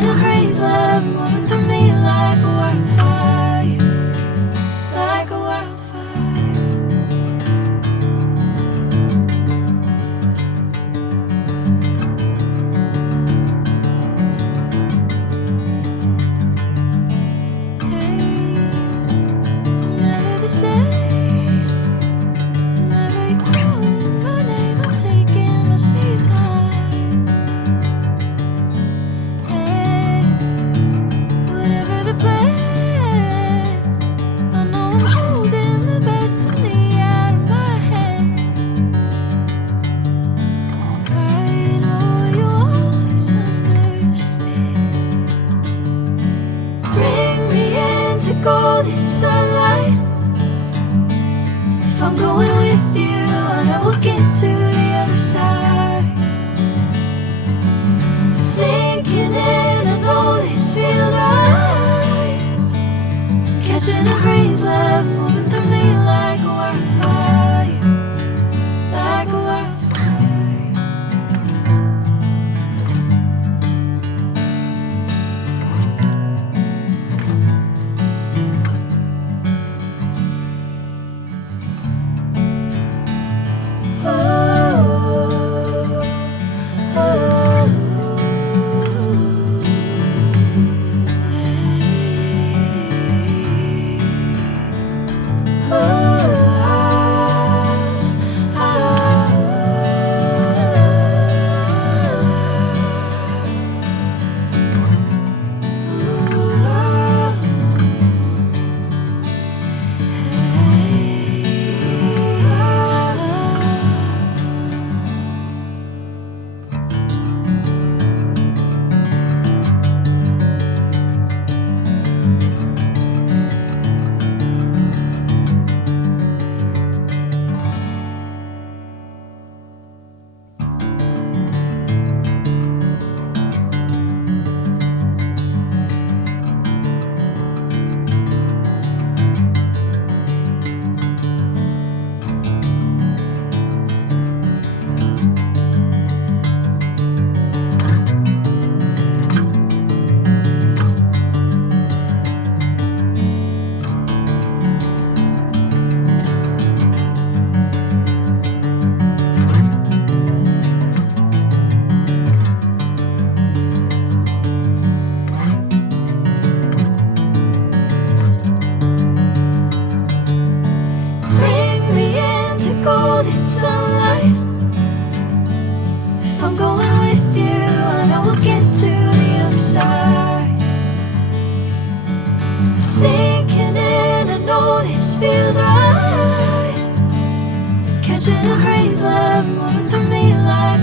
Catching a craze love moving through me like a wildfire, like a wildfire. Hey, I'm never the same. Whenever you're calling my name, I'm taking my sweet time. Hey, whatever the plan, I know I'm holding the best of me out of my hand. I know you always understand. Bring me into golden sunlight. If I'm going with you, I know we'll get to the other side. Sinking in, I know this feels right. Catching a craze love moving through me like a wildfire, like a wildfire. Bring me into golden sunlight. If I'm going with you, I know we'll get to the other side. Sinking in, I know this feels right. Catching a craze love moving through me like